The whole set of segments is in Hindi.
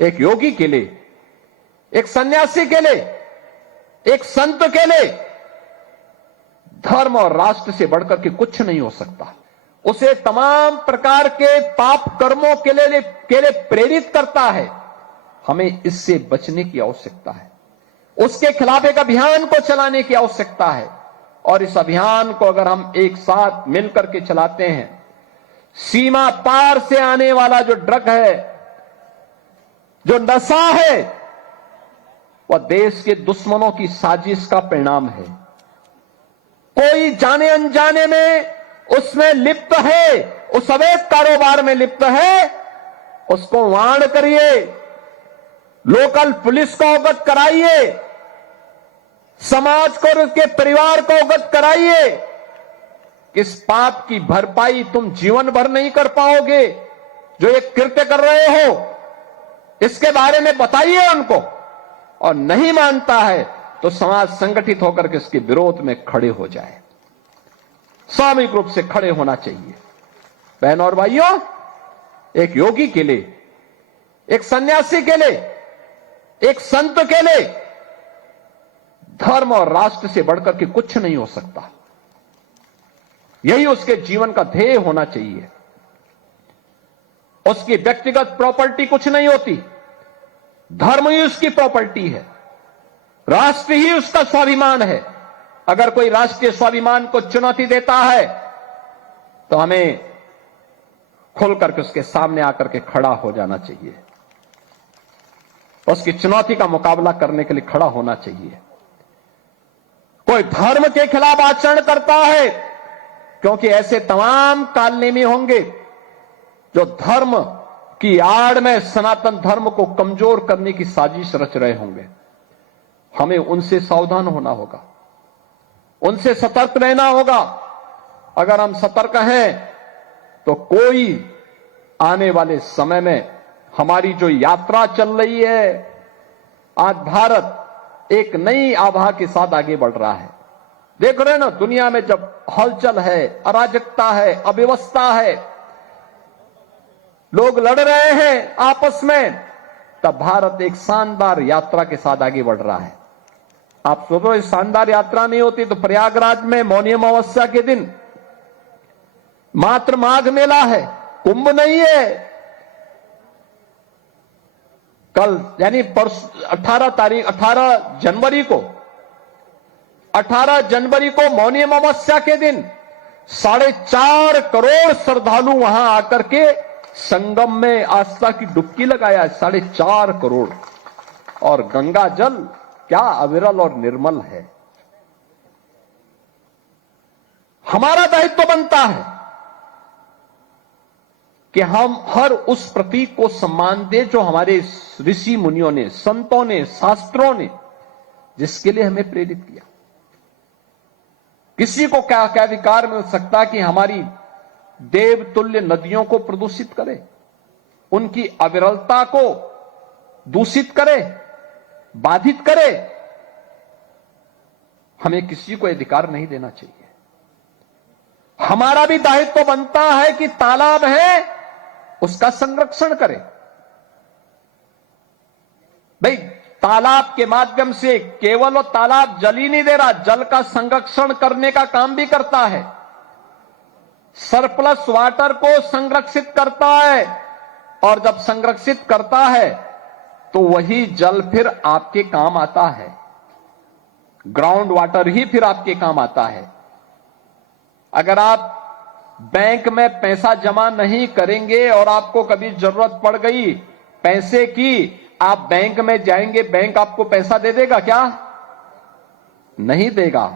एक योगी के लिए, एक सन्यासी के लिए, एक संत के लिए धर्म और राष्ट्र से बढ़कर के कुछ नहीं हो सकता। उसे तमाम प्रकार के पाप कर्मों के लिए प्रेरित करता है। हमें इससे बचने की आवश्यकता है। उसके खिलाफ एक अभियान को चलाने की आवश्यकता है और इस अभियान को अगर हम एक साथ मिलकर के चलाते हैं, सीमा पार से आने वाला जो ड्रग है, जो नशा है, वह देश के दुश्मनों की साजिश का परिणाम है। कोई जाने अनजाने में उसमें लिप्त है, उस अवैध कारोबार में लिप्त है, उसको वार्न करिए, लोकल पुलिस को अवगत कराइए, समाज को और उसके परिवार को अवगत कराइए। इस पाप की भरपाई तुम जीवन भर नहीं कर पाओगे। जो एक कृत्य कर रहे हो, इसके बारे में बताइए उनको, और नहीं मानता है तो समाज संगठित होकर के इसके विरोध में खड़े हो जाए। सामूहिक रूप से खड़े होना चाहिए। बहनों और भाइयों, एक योगी के लिए, एक सन्यासी के लिए, एक संत के लिए धर्म और राष्ट्र से बढ़कर के कुछ नहीं हो सकता। यही उसके जीवन का ध्येय होना चाहिए। उसकी व्यक्तिगत प्रॉपर्टी कुछ नहीं होती, धर्म ही उसकी प्रॉपर्टी है, राष्ट्र ही उसका स्वाभिमान है। अगर कोई राष्ट्रीय स्वाभिमान को चुनौती देता है तो हमें खुल करके उसके सामने आकर के खड़ा हो जाना चाहिए, उसकी चुनौती का मुकाबला करने के लिए खड़ा होना चाहिए। कोई धर्म के खिलाफ आचरण करता है, क्योंकि ऐसे तमाम कालनेमी होंगे जो धर्म की आड़ में सनातन धर्म को कमजोर करने की साजिश रच रहे होंगे। हमें उनसे सावधान होना होगा, उनसे सतर्क रहना होगा। अगर हम सतर्क हैं तो कोई आने वाले समय में हमारी जो यात्रा चल रही है, आज भारत एक नई आभा के साथ आगे बढ़ रहा है। देख रहे हैं ना, दुनिया में जब हलचल है, अराजकता है, अव्यवस्था है, लोग लड़ रहे हैं आपस में, तब भारत एक शानदार यात्रा के साथ आगे बढ़ रहा है। आप सोचो, इस शानदार यात्रा नहीं होती तो प्रयागराज में मौनी अमावस्या के दिन मात्र माघ मेला है, कुंभ नहीं है। कल यानी 18 जनवरी को मौनी अमावस्या के दिन 4.5 करोड़ श्रद्धालु वहां आकर के संगम में आस्था की डुबकी लगाया। 4.5 करोड़। और गंगा जल क्या अविरल और निर्मल है। हमारा दायित्व बनता है कि हम हर उस प्रतीक को सम्मान दें जो हमारे ऋषि मुनियों ने, संतों ने, शास्त्रों ने जिसके लिए हमें प्रेरित किया। किसी को क्या क्या अधिकार मिल सकता कि हमारी देवतुल्य नदियों को प्रदूषित करे, उनकी अविरलता को दूषित करे, बाधित करे। हमें किसी को अधिकार नहीं देना चाहिए। हमारा भी दायित्व बनता है कि तालाब है उसका संरक्षण करें। भाई, तालाब के माध्यम से केवल वो तालाब जल ही नहीं दे रहा, जल का संरक्षण करने का काम भी करता है, सरप्लस वाटर को संरक्षित करता है। और जब संरक्षित करता है तो वही जल फिर आपके काम आता है, ग्राउंड वाटर ही फिर आपके काम आता है। अगर आप बैंक में पैसा जमा नहीं करेंगे और आपको कभी जरूरत पड़ गई पैसे की, आप बैंक में जाएंगे, बैंक आपको पैसा दे देगा क्या? नहीं देगा।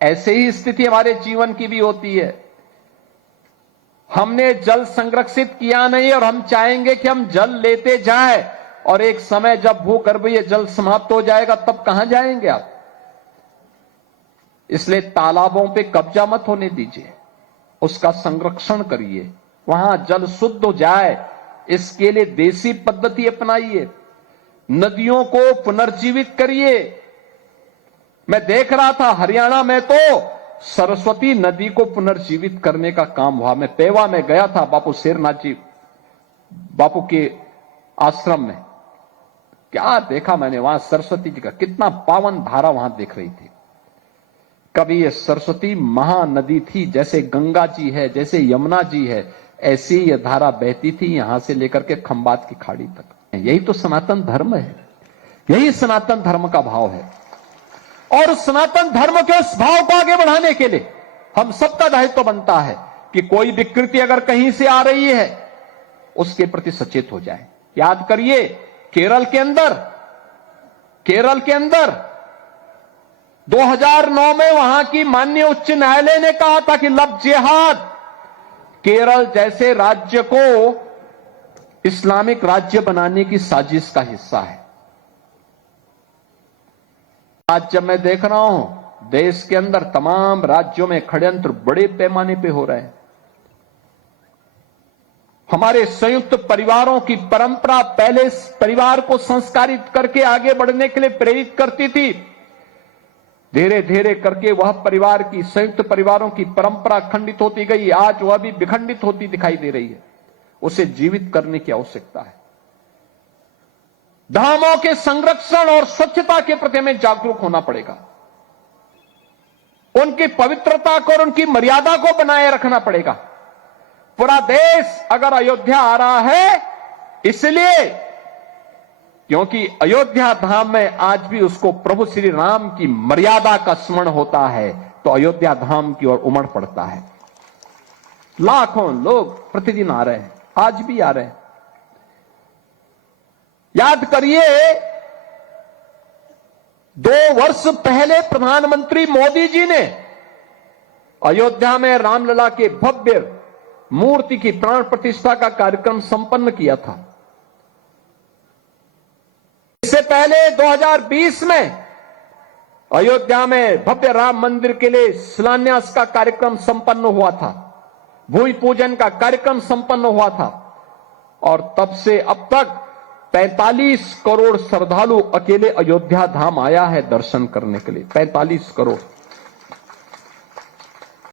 ऐसे ही स्थिति हमारे जीवन की भी होती है। हमने जल संरक्षित किया नहीं और हम चाहेंगे कि हम जल लेते जाएं, और एक समय जब भूगर्भीय जल समाप्त हो जाएगा तब कहां जाएंगे आप? इसलिए तालाबों पे कब्जा मत होने दीजिए, उसका संरक्षण करिए, वहां जल शुद्ध हो जाए, इसके लिए देसी पद्धति अपनाइए, नदियों को पुनर्जीवित करिए। मैं देख रहा था हरियाणा में तो सरस्वती नदी को पुनर्जीवित करने का काम हुआ। मैं पेवा में गया था, बापू शेरनाथ जी बापू के आश्रम में। क्या देखा मैंने वहां सरस्वती जी का, कितना पावन धारा वहां देख रही थी। कभी ये सरस्वती महानदी थी, जैसे गंगा जी है, जैसे यमुना जी है, ऐसी ये धारा बहती थी यहां से लेकर के खंबात की खाड़ी तक। यही तो सनातन धर्म है, यही सनातन धर्म का भाव है। और सनातन धर्म के उस भाव को आगे बढ़ाने के लिए हम सबका दायित्व बनता है कि कोई विकृति अगर कहीं से आ रही है उसके प्रति सचेत हो जाए। याद करिए केरल के अंदर 2009 में वहां की माननीय उच्च न्यायालय ने कहा था कि लव जिहाद केरल जैसे राज्य को इस्लामिक राज्य बनाने की साजिश का हिस्सा है। आज जब मैं देख रहा हूं देश के अंदर तमाम राज्यों में षड्यंत्र बड़े पैमाने पे हो रहे हैं। हमारे संयुक्त परिवारों की परंपरा पहले परिवार को संस्कारित करके आगे बढ़ने के लिए प्रेरित करती थी। धीरे धीरे करके वह परिवार की, संयुक्त परिवारों की परंपरा खंडित होती गई। आज वह भी विखंडित होती दिखाई दे रही है। उसे जीवित करने की आवश्यकता है। धामों के संरक्षण और स्वच्छता के प्रति हमें जागरूक होना पड़ेगा। उनकी पवित्रता को और उनकी मर्यादा को बनाए रखना पड़ेगा। पूरा देश अगर अयोध्या आ रहा है इसलिए क्योंकि अयोध्या धाम में आज भी उसको प्रभु श्री राम की मर्यादा का स्मरण होता है, तो अयोध्या धाम की ओर उमड़ पड़ता है। लाखों लोग प्रतिदिन आ रहे हैं, आज भी आ रहे हैं। याद करिए 2 वर्ष पहले प्रधानमंत्री मोदी जी ने अयोध्या में रामलला के भव्य मूर्ति की प्राण प्रतिष्ठा का कार्यक्रम संपन्न किया था। इससे पहले 2020 में अयोध्या में भव्य राम मंदिर के लिए शिलान्यास का कार्यक्रम संपन्न हुआ था, भूमि पूजन का कार्यक्रम संपन्न हुआ था। और तब से अब तक 45 करोड़ श्रद्धालु अकेले अयोध्या धाम आया है दर्शन करने के लिए। 45 करोड़।